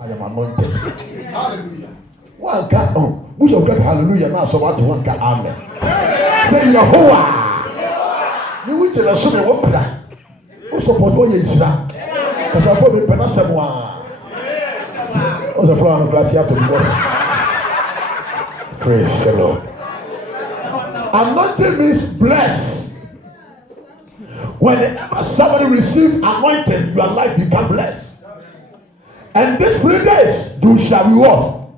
I am anointed. Hallelujah. One cat on. Which of God hallelujah now so what one cat amen. Say Yehovah. You will tell us something what prayer. Who support what you say? Because I probably pay someone. What's the plan of glad you have to be? Praise the Lord. Anointing means blessed. Whenever somebody receives anointing, your life become blessed. And these 3 days, you shall be what?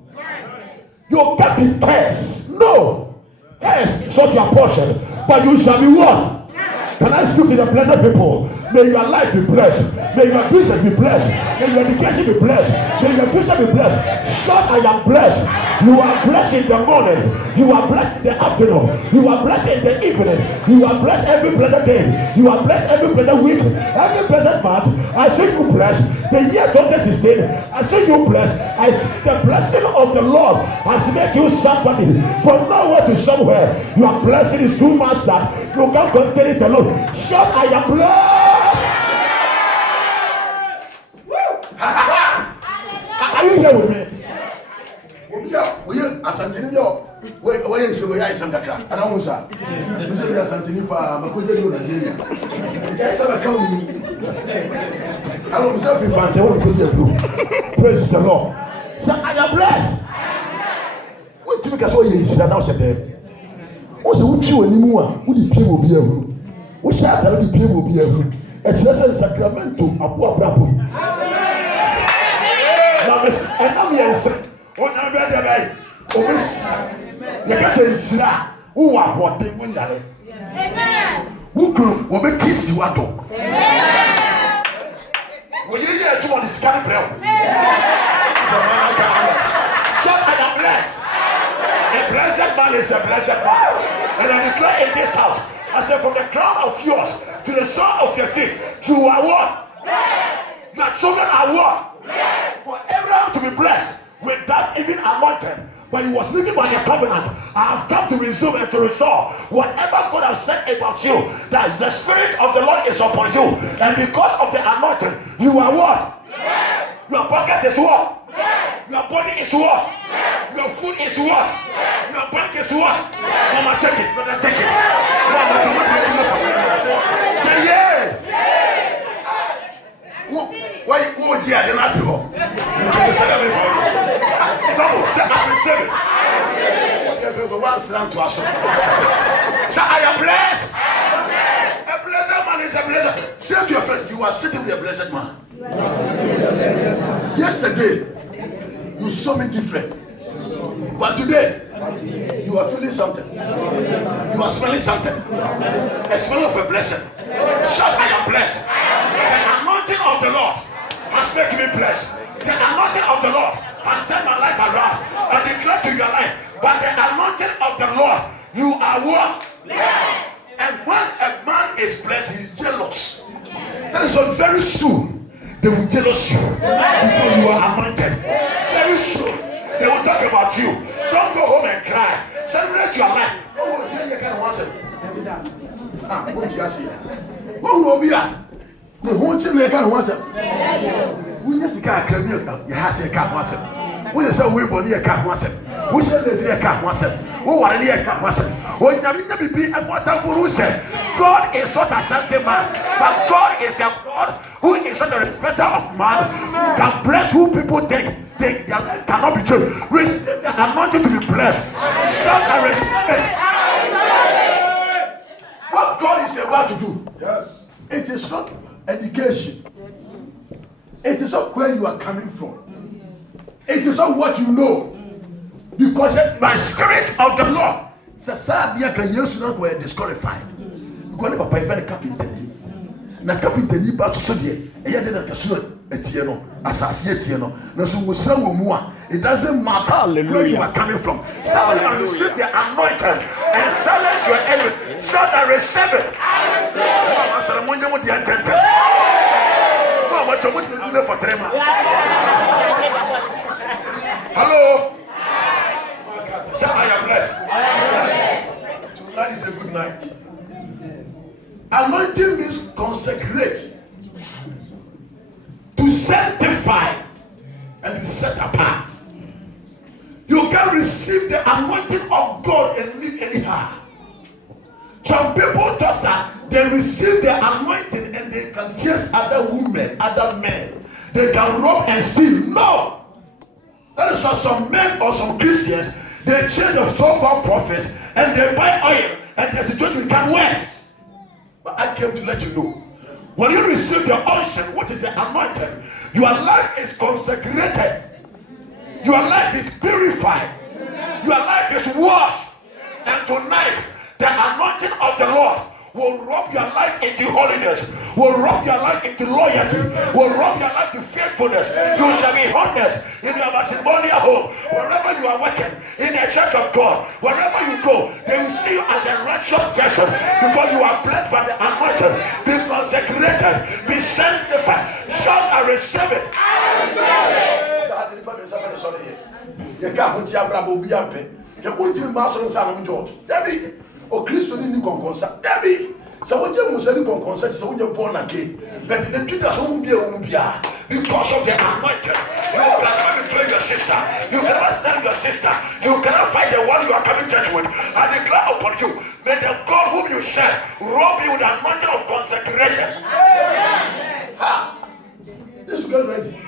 You can't be cursed. No. Cursed is not your portion. But you shall be what? Can I speak to the blessed people? May your life be blessed. May your business be blessed. May your education be blessed. May your future be blessed. Shout, I am blessed. You are blessed in the morning. You are blessed in the afternoon. You are blessed in the evening. You are blessed every blessed day. You are blessed every blessed week. Every blessed month. I see you blessed. The year 2016. I see you blessed. I see the blessing of the Lord has made you somebody. From nowhere to somewhere. Your blessing is too much that you can't contain it alone. Shout, I am blessed. Are you here with me? We are Asantini. We are Sandakra. I don't know, sir. We are Santini. Praise the Lord. So I am blessed. What do you make us all you now said them? What's the wood you anymore? Would the people be able? What shall the people be able? It's less than Sacramento, a poor bravo. And I'm here. What I'm ready. Oh, miss. You can say, who are what they win that? Who could make kiss you at all? Will you hear to one is coming bell? Shout, I am blessed. A blessed man is a blessed man. And I declare in this house, I said, from the crown of yours to the sole of your feet, you are what? Blessed. Your children are what? Blessed. For Abraham to be blessed with that even anointed, but he was living by the covenant. I have come to resume and to restore whatever God has said about you, that the Spirit of the Lord is upon you, and because of the anointing, you are what? Blessed. Your pocket is what? Yes. Your body is what? Yes. Your food is what? Yes. Your bank is what? Yes. Mama, take it. Brother, take it. Mama, come on, take it. Say yeah. Why would you have the matter? Say I receive it. Say I am blessed. A blessed man is a blessed. Say to your friend, you are sitting with a blessed man. Yesterday, you saw me different. But today, you are feeling something. You are smelling something. A smell of a blessing. Shout, I am blessed. The anointing of the Lord has made me blessed. The anointing of the Lord has turned my life around. I declare to your life, but the anointing of the Lord, you are what? Blessed. And when a man is blessed, he is jealous. That is so very soon. They will jealous you because you are anointed. Very soon they will talk about you. Don't go home and cry. Celebrate your life. Oh, you can't want it. What do you say? What will be at? The one thing they can't want it. We just can't claim you. You have to can't want it. We just say we body a can't want it. We say this year can't want it. Who are the can't want it? When you need to be a wonderful who said, God is not a certain man, but God is a God who is not a respecter of man, who can bless who people think they cannot be true. Receive the anointing to be blessed. Shout and receive it. What God is about to do, yes, it is not education. It is not where you are coming from. It is not what you know. Because my Spirit of the Lord says, can you not go disqualified? Because never pay very carpenter. Na carpenter ni ba so de e ye de na kaso etie no asase etie no na so wo sra wo mu a it doesn't matter where you are coming from. Somebody must receive the anointing and silence your enemy. Shout and receive it. I receive it. Mama say mo nyamo de antente. Mama to mo de do for 3 months. Hello. Say I am blessed. Tonight is a good night. Anointing means consecrate, to sanctify, and be set apart. You can receive the anointing of God and live anyhow. Some people thought that they receive the anointing and they can chase other women, other men. They can rob and steal. No! That is why some men or some Christians, they chase the so-called prophets and they buy oil and the situation becomes worse. But I came to let you know, when you receive the unction, which is the anointing, your life is consecrated. Your life is purified. Your life is washed. And tonight, the anointing of the Lord will rub your life into holiness, will rub your life into loyalty, will rub your life to faithfulness. You shall be honest in your matrimonial home, wherever you are working, in the church of God, wherever you go, they will see you as a righteous person because you are blessed by the anointing. Be consecrated, be sanctified. Shout, I receive it. I receive it. You can't put your bravo be up. You put your master and son of George. Debbie, or Christian in Conconsa. Debbie, so what you must say Conconsa, so you're born again. But the Peter's won't be a Olympia because of the anointing. You cannot betray your sister. You cannot sell your sister. You cannot fight the one you are coming to church with. I declare upon you, may the God whom you serve rob you with the anointing of consecration. Ha! This is get ready.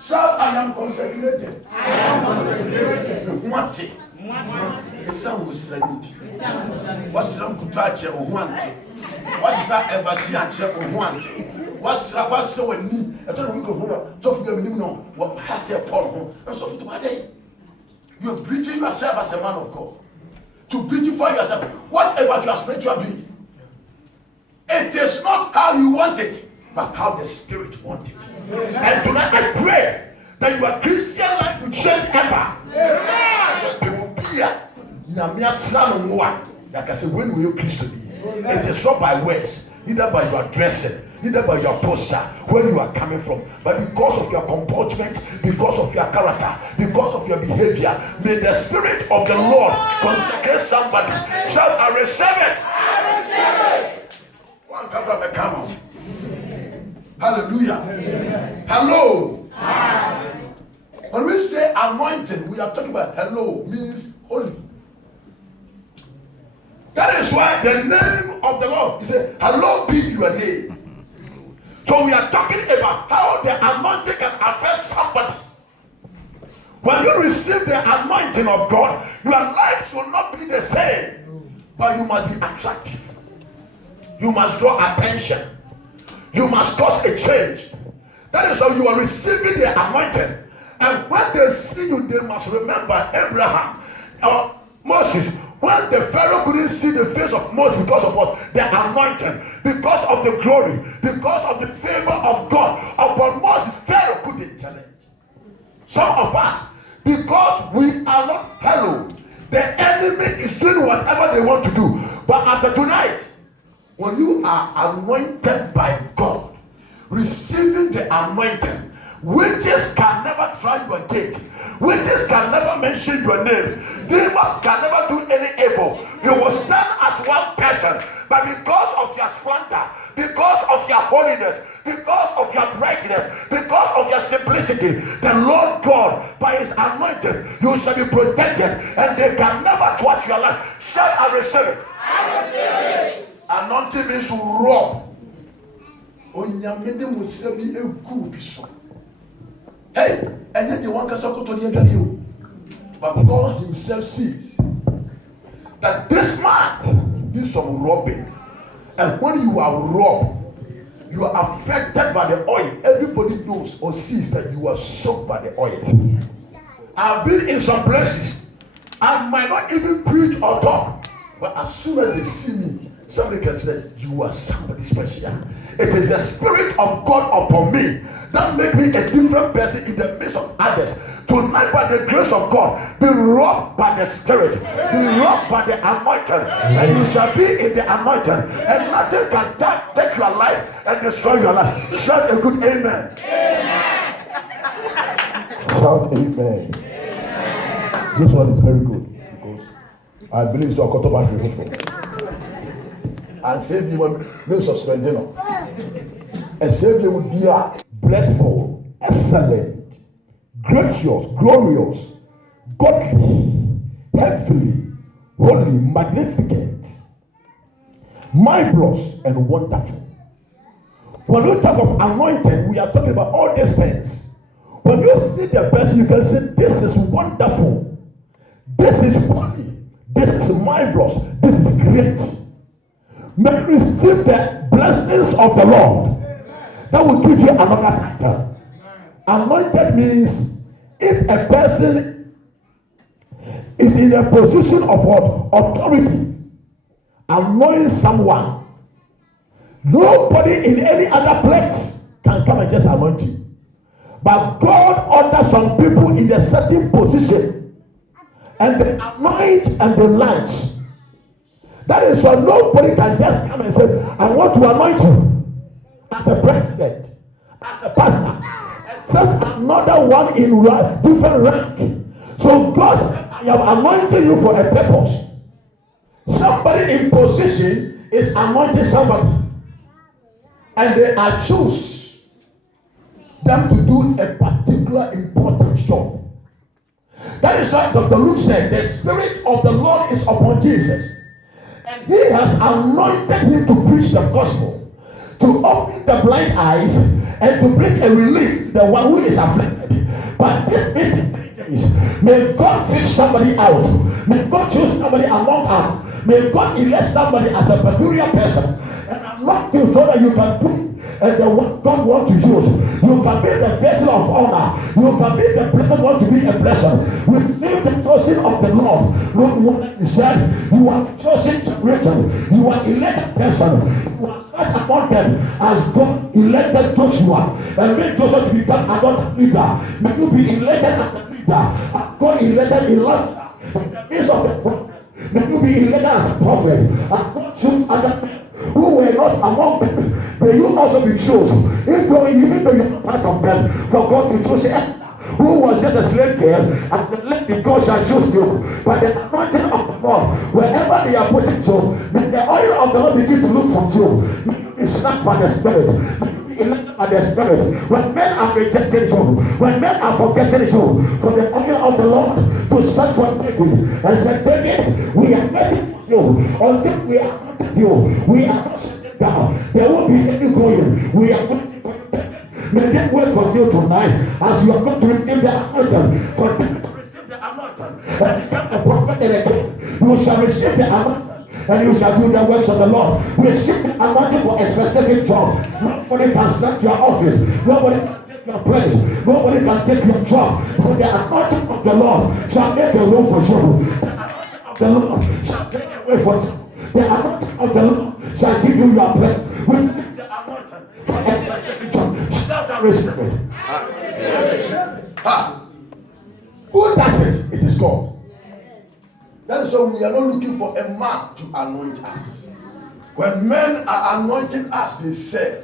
Shout, I am consecrated. I am consecrated. Mwati. Esa musraniti. Wasra kutache ohwante. Wasra ebasiache ohwante. Wasra wani. Eto no ko ho. So fu gami no. What has a Paul ho. And so fu to bade. You are preaching yourself as a man of God. To beautify yourself. Whatever your spiritual being. It is not how you want it, but how the Spirit wants it. And tonight I pray that your Christian life will change ever. There will be a mere slam one that I say, when will you Christian be? It is not by words, neither by your dressing, neither by your posture, where you are coming from, but because of your comportment, because of your character, because of your behavior. May the Spirit of the Lord consecrate somebody. Shout, I receive it. I receive it. One camera, come on. Hallelujah. Amen. Hello. Hi. When we say anointing, we are talking about hello means holy. That is why the name of the Lord is a hello be your name. So we are talking about how the anointing can affect somebody. When you receive the anointing of God, your life will not be the same, but you must be attractive. You must draw attention. You must cause a change. That is how you are receiving the anointing. And when they see you, they must remember Abraham or Moses. When the Pharaoh couldn't see the face of Moses because of what? The anointing, because of the glory, because of the favor of God upon Moses, Pharaoh couldn't challenge. Some of us, because we are not hallowed, the enemy is doing whatever they want to do. But after tonight, when you are anointed by God, receiving the anointing, witches can never try your gate. Witches can never mention your name. Demons can never do any evil. You will stand as one person. But because of your splendor, because of your holiness, because of your brightness, because of your simplicity, the Lord God, by his anointing, you shall be protected. And they can never touch your life. Shall I receive it? I receive it. Anointing means to rob. Hey, and then the one can talk to you. But God himself sees that this man needs some robbing. And when you are robbed, you are affected by the oil. Everybody knows or sees that you are soaked by the oil. I've been in some places. I might not even preach or talk, but as soon as they see me, somebody can say, you are somebody special. It is the Spirit of God upon me that make me a different person in the midst of others. Tonight, by the grace of God, be robbed by the Spirit, be robbed by the anointing, and you shall be in the anointing, and nothing can take your life and destroy your life. Shout a good amen. Shout amen. This one is very good because I believe it's a quarter battery before. And say the one no suspending. And say they would be blessful, excellent, gracious, glorious, godly, heavenly, holy, magnificent, marvelous, and wonderful. When we talk of anointed, we are talking about all these things. When you see the person, you can say, this is wonderful, this is holy, this is marvelous, this is great. May receive the blessings of the Lord. That will give you another title. Anointed means if a person is in a position of what? Authority, anoint someone. Nobody in any other place can come and just anoint you. But God orders some people in a certain position, and they anoint and they launch. That is why nobody can just come and say, I want to anoint you as a president, as a pastor, except another one in different rank. So God said, I am anointing you for a purpose. Somebody in position is anointing somebody, and they are choose them to do a particular important job. That is why Dr. Luke said, the Spirit of the Lord is upon Jesus, and he has anointed him to preach the gospel, to open the blind eyes, and to bring a relief the one who is afflicted. But this meeting, may God fix somebody out. May God choose somebody among us. May God elect somebody as a peculiar person and anoint you so that you can do and the what God wants to use. You can be the vessel of honor. You can be the blessed one to be a blessing. Receive the chosen of the Lord. Lord, he said, you are chosen generation. You are elected person. You are such among them as God elected Joshua and made Joshua to become another leader. May you be elected as a leader. As God elected Elijah in the midst of the prophets. May you be elected as a prophet. And God chose other men who were not among them. May you also be chosen, even though you're not part of them, for God to choose Esther, who was just a slave girl, and the lady God shall choose you. But the anointing of the Lord, wherever they are putting you, may the oil of the Lord begin to look for you. May you be snapped by the Spirit. May you be elected by the Spirit. When men are rejecting you, when men are forgetting you, for the oil of the Lord to search for David and say, David, we are waiting for you until we are not you. We are not sitting down. There won't be any going. We are waiting for you. May they wait for you tonight as you are going to receive the anointing. For them to receive the anointing and become a prophet and a king, you shall receive the anointing and you shall do the works of the Lord. Receive the anointing for a specific job. Nobody can snatch your office. Nobody can take your place. Nobody can take your job. But the anointing of the Lord shall make a room for you. The anointing of the Lord shall take a way for you. The anointing of the Lord shall give you your place. Receive the anointing for a specific job. Shout and receive it. Who does it? It is God. That is why we are not looking for a man to anoint us. When men are anointing us, they say,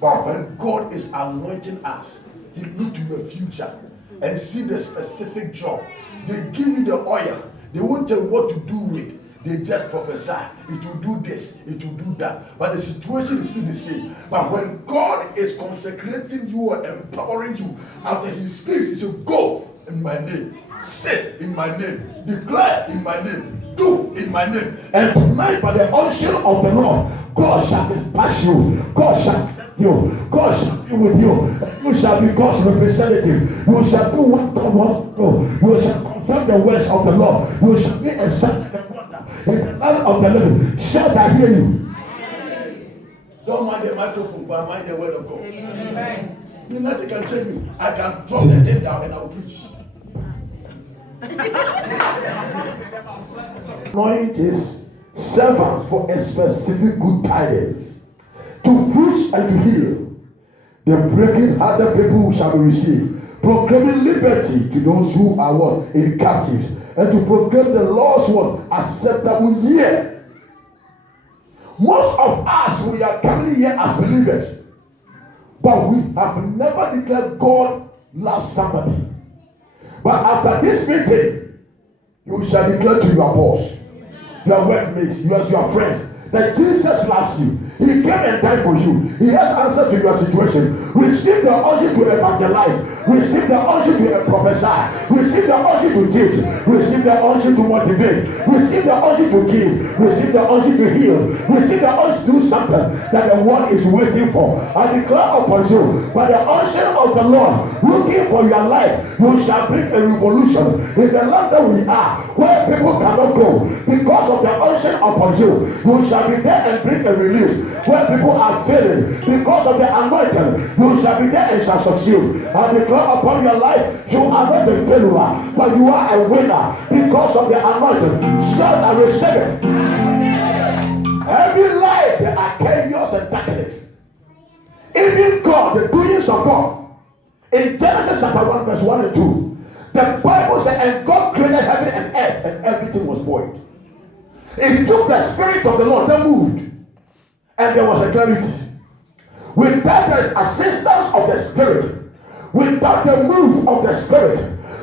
but when God is anointing us, he look to your future and see the specific job. They give you the oil. They won't tell you what to do with. They just prophesy. It will do this, it will do that. But the situation is still the same. But when God is consecrating you or empowering you, after he speaks, he says, go in my name, sit in my name, declare in my name, do in my name. And tonight, by the unction of the Lord, God shall dispatch you. God shall send you. God shall be with you. You shall be God's representative. You shall do what God wants to do. You shall confirm the words of the Lord. You shall be a sign and a wonder in the land of the living. Shout, I hear you. Don't mind the microphone, but mind the word of God. Amen. Nothing can change me. I can drop the thing down and I'll preach. Anoint his servants for a specific good tidings, to preach and to heal. The breaking-hearted people shall be received, proclaiming liberty to those who are what? In captives, and to proclaim the Lord's what? Acceptable year. Most of us, we are coming here as believers, but we have never declared God loves somebody. But after this meeting, you shall declare to your boss, your workmates, your friends, that Jesus loves you. He came and died for you. He has answered to your situation. Receive the unction to evangelize. Receive the unction to prophesy. Receive the unction to teach. Receive the unction to motivate. Receive the unction to give. Receive the unction to heal. Receive the unction to do something that the world is waiting for. I declare upon you, by the unction of the Lord, looking for your life, you shall bring a revolution in the land that we are, where people cannot go. Because of the unction upon you, you shall be there and bring a release. Where people are failing, because of the anointing, you shall be there and shall succeed. I declare upon your life, you are not a failure, but you are a winner because of the anointing. Shout and receive it. Every life there are chaos and darkness. Even God, the doings of God. In Genesis chapter 1, verse 1 and 2, the Bible said, and God created heaven and earth, and everything was void. It took the Spirit of the Lord that moved, and there was a clarity. Without the assistance of the Spirit, without the move of the Spirit,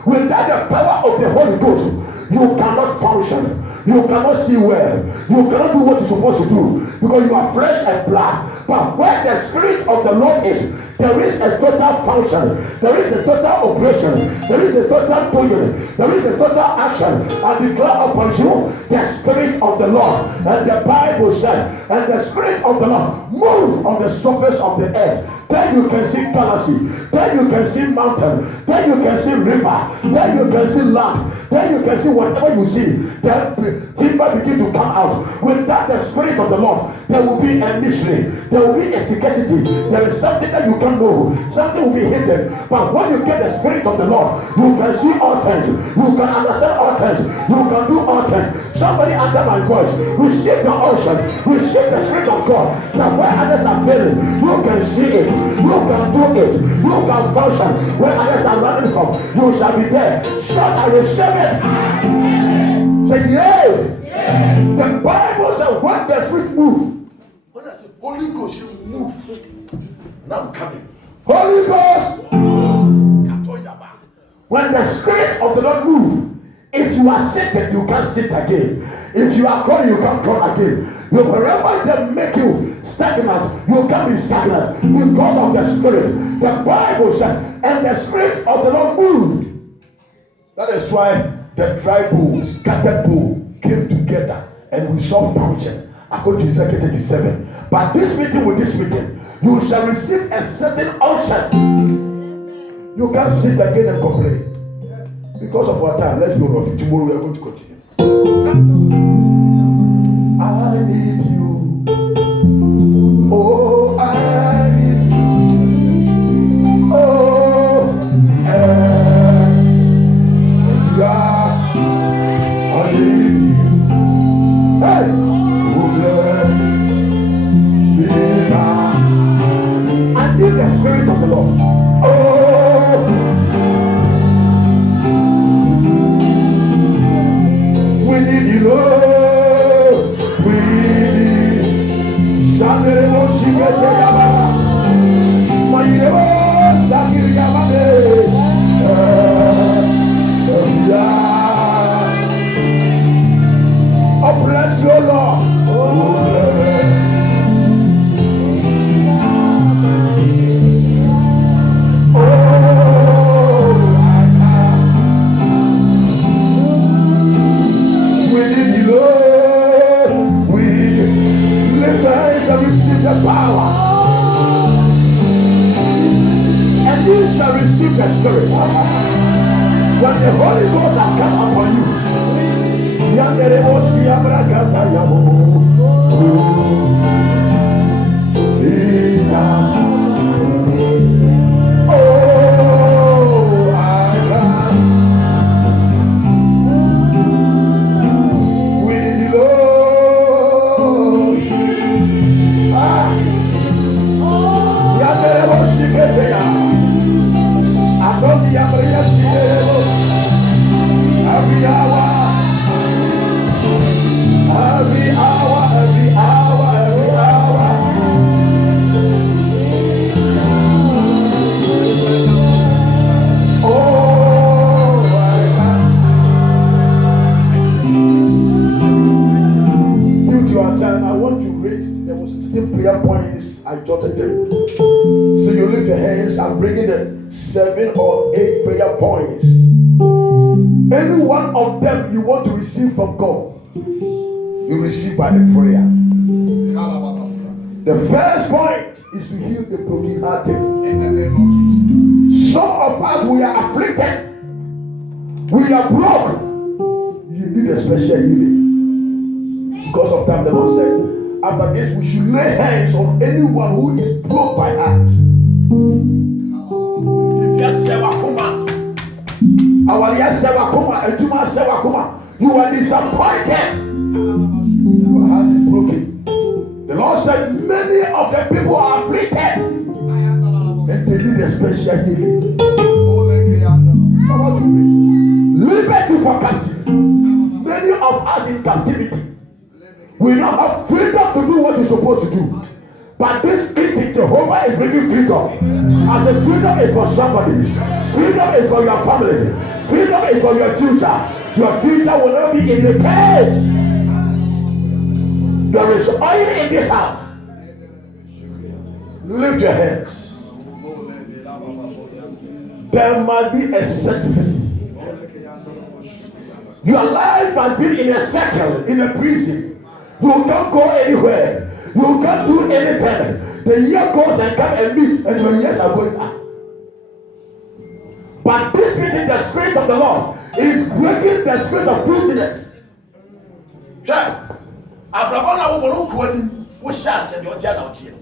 without the power of the Holy Ghost, you cannot function. You cannot see well. You cannot do what you're supposed to do because you are flesh and blood. But where the Spirit of the Lord is, there is a total function. There is a total operation. There is a total doing. There is a total action. I declare upon you the Spirit of the Lord. And the Bible said, and the Spirit of the Lord move on the surface of the earth. Then you can see galaxy. Then you can see mountain. Then you can see river. Then you can see land. Then you can see whatever you see. Then timber begin to come out. Without the Spirit of the Lord, there will be a mystery. There will be a scarcity. There is something that you can't know. Something will be hidden. But when you get the Spirit of the Lord, you can see all things. You can understand all things. You can do all things. Somebody under my voice, receive the ocean. Receive the Spirit of God. That where others are failing, you can see it. You can do it. You can function. Where others are running from, you shall be there. Shout and receive it. Say yeah. The Bible says when the Spirit moves, when I say Holy Ghost should move. Now I'm coming. Holy Ghost. When the Spirit of the Lord moves, if you are seated, you can't sit again. If you are crawling, you can't crawl again. You, wherever they make you stagnant, you can't be stagnant because of the Spirit. The Bible said, and the Spirit of the Lord moved. That is why the dry bones, scattered bones, came together and we saw function according to Ezekiel 37. But this meeting with this meeting, you shall receive a certain unction. You can't sit again and complain. Because of our time, let's go on. Tomorrow we are going to continue. I need you. Oh, I need you. Oh, yeah. I need you. Hey, oh, bless me. I need the Spirit of the Lord. Oh. We need you, Lord. We need Shanero Shigete Yabara. Mayero Shagir Yabare. Oh, bless you, Lord. The power, and you shall receive the Spirit. When the Holy Ghost has come upon you, oh, I love. We need you, Lord. Every hour, every hour, every hour. 7 or 8 prayer points. Any one of them you want to receive from God, you receive by the prayer. The first point is to heal the brokenhearted. In the name of Jesus. Some of us, we are afflicted. We are broke. You need a special healing. Because of time, the Lord said, after this, we should lay hands on anyone who is broke by heart. You are disappointed. Your heart is broken. The Lord said, many of the people are afflicted and they need a special healing. Liberty for captivity. Many of us in captivity, we don't have freedom to do what we're supposed to do. But this meeting, Jehovah is bringing freedom. As a freedom is for somebody, freedom is for your family, freedom is for your future. Your future will not be in the cage. There is oil in this house. Lift your hands. There must be a set free. Your life has been in a circle, in a prison. You can't go anywhere. You can't do anything. The year goes and come and meet, and your years are going up. But this meeting, the Spirit of the Lord is breaking the spirit of prisoners. Yeah. Abraham will go in. What shall say your channel here?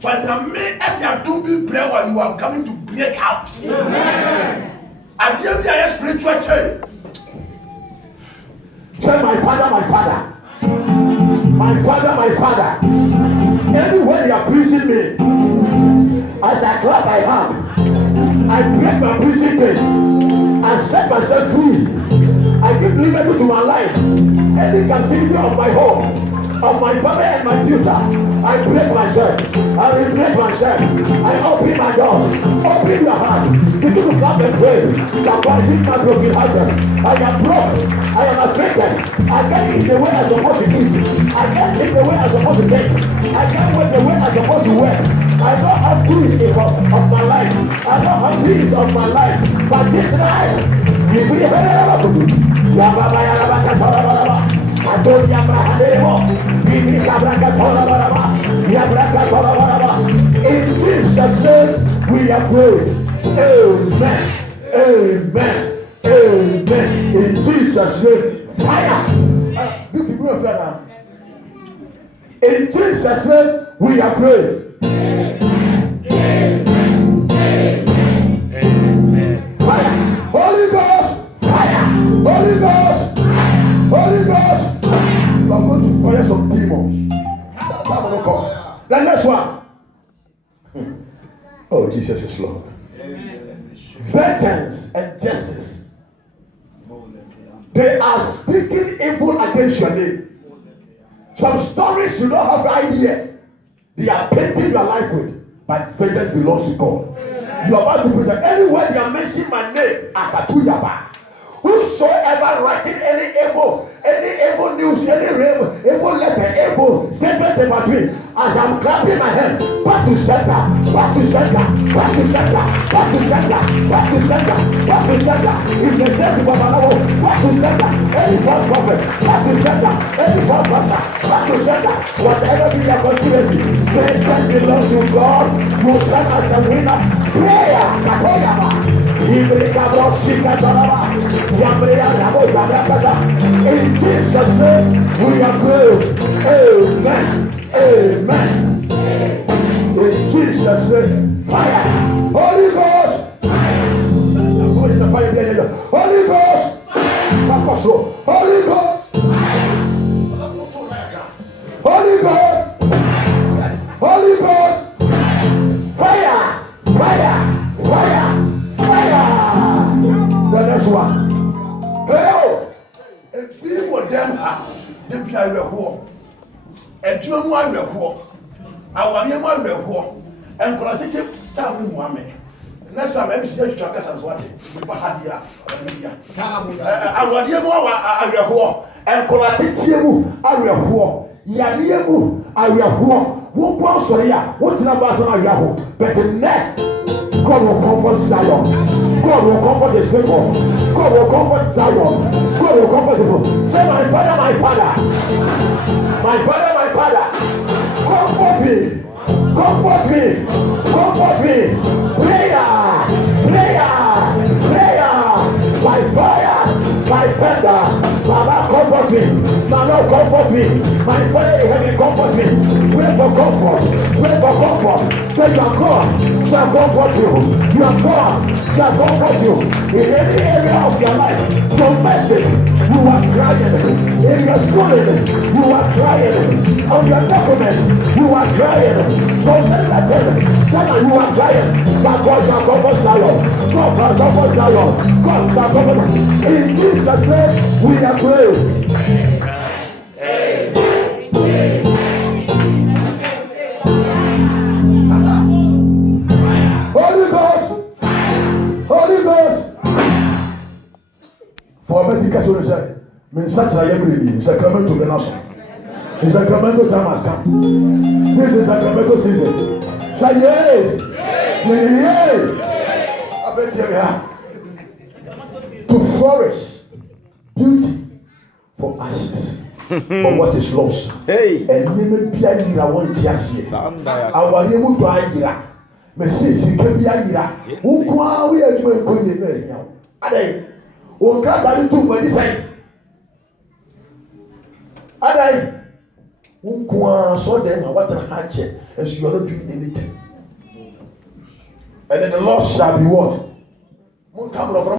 But the men at their doom prayer while you are coming to break out. Amen. I dare be a spiritual change. Say, my Father, my Father. My Father, my Father. Anywhere you are prisoned me, as I clap my hand, I break my prison gates. I set myself free. I give liberty to my life. Any captivity of my home, of my family and my future, I break myself. I replace myself. I open my door. Open your heart. Begin to clap and pray. That God is my broken heart. I am broke. I am afflicted. I can't eat the way I'm supposed to eat. I can't eat the way I'm supposed to take. I can't wear the way I'm supposed to wear. I don't have peace of my life. I don't have peace of my life. But this night, if we have in Jesus' name we are praying. Amen. Amen. Amen. In Jesus' name. Fire. You people are now. In Jesus' name we are praying. Amen. Fire. Holy Ghost. Fire. Holy Ghost. Holy Ghost. You are going to fire some demons. The next one. Oh, Jesus is Lord. Vengeance and justice. They are speaking evil against your name. Some stories you don't have idea. They are painting your life with. But vengeance belongs to God. You are about to present. Anywhere they are mentioning my name, Akatuyaba. Whosoever writing any evil news, any evil letter, evil statement about me, as I'm clapping my hand, back to center, back to center, back to center, back to center, back to center, back to center. If they say to Babalawo, back to center, any false prophet, back to center, any false pastor, back to center, whatever be your conspiracy, vengeance belongs to God. You stand as a winner. Prayer, Kakoyama. In Jesus' name we are praying. Amen. Amen. In Jesus' name. Fire. Holy Ghost. Holy Ghost. Holy Ghost. Holy Ghost. Holy Ghost. Fire. Fire. Fire. The next one. Hey, if people them have the player who, and you know why we're who, our name why we're who, and qualitative time in one minute. Next time, I'm still to track us as watching. Bahadia, our name are who, and qualitative are who, Yariemu, Ayahu, who goes for ya, what's in a bus on Ayahu, but the neck, God will comfort Zion, God will comfort his people, God will comfort Zion, God will comfort people. Say, my father, my father, my father, my father, comfort me, comfort me, comfort me, prayer, prayer, prayer, by fire, by thunder, Baba, comfort me, Mama, comfort me, my father in heaven, comfort me, pray for comfort, pray for comfort, say your God shall comfort you, your God shall comfort you, in every area of your life, domestic, you are crying, in your schooling, you are crying, on your documents, you are crying, concerning that you are crying, but God shall comfort Zion, God shall comfort Zion, God shall comfort. In Jesus' name, we are praying. Holy Ghost, Holy Ghost. For medical to say, mean such a in Sacramento, the nation. In Sacramento, time has come. This is Sacramento season. Say, yay! Yay! I bet you have to flourish. Beauty for ashes, for what is lost. Hey, And you may be a year, I want to see. Our name will dry year. Message, you can be a year. Who are we are going to be? Are they? Who can't do what is saying? Are they? Who saw them? What a hatch as you are not doing anything. And then the loss shall be what?